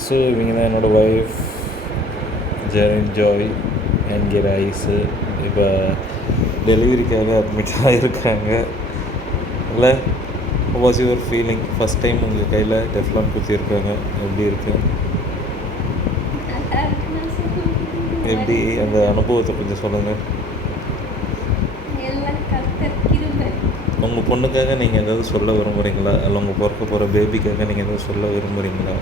So இவங்க தான் என்னோடய ஒய்ஃப் ஜெரின் ஜாய் என்கிற ஐஸு. இப்போ டெலிவரிக்காக அட்மிட் ஆகிருக்காங்க. இல்லை, was your feeling? First time உங்கள் கையில் டெஃப்லான் குத்திருக்காங்க, எப்படி இருக்கு? எப்படி அந்த அனுபவத்தை கொஞ்சம் சொல்லுங்கள். உங்கள் பொண்ணுக்காக நீங்கள் எதாவது சொல்ல விரும்புகிறீங்களா? இல்லை உங்கள் பிறக்க போகிற பேபிக்காக நீங்கள் எதாவது சொல்ல விரும்புகிறீங்களா?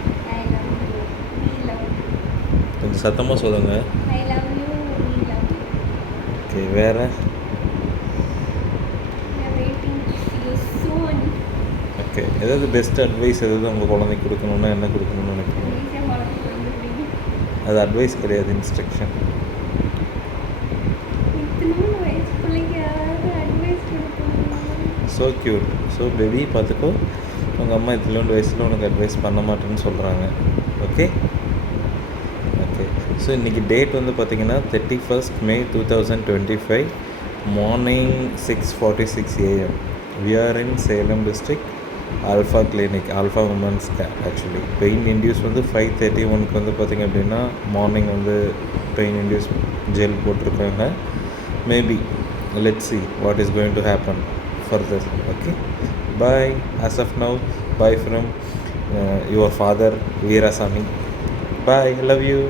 கொஞ்சம் சத்தமாக சொல்லுங்கள். ஓகே, வேறு? ஓகே, ஏதாவது பெஸ்ட் அட்வைஸ் ஏதாவது உங்கள் குழந்தைக்கு கொடுக்கணுன்னா என்ன கொடுக்கணும்னு நினைக்கிறீங்க? அது அட்வைஸ் கிடையாது, instruction. So cute. So baby பார்த்துக்கோ, உங்கள் அம்மா இதிலோண்டு வயசில் உனக்கு அட்வைஸ் பண்ண மாட்டேன்னு சொல்கிறாங்க. Okay okay. ஸோ இன்றைக்கி டேட் வந்து பார்த்திங்கன்னா 31st May 2025 morning 6:46 AM. We are in Salem district, alpha clinic, alpha women's actually. Pain induce வந்து 5:31 வந்து பார்த்திங்க அப்படின்னா மார்னிங் வந்து பெயின் இன்டியூஸ் ஜெல் போட்டிருக்காங்க. Maybe let's see what is going to happen further. Okay, bye. As of now, bye from your father Veerasamy. Bye, love you.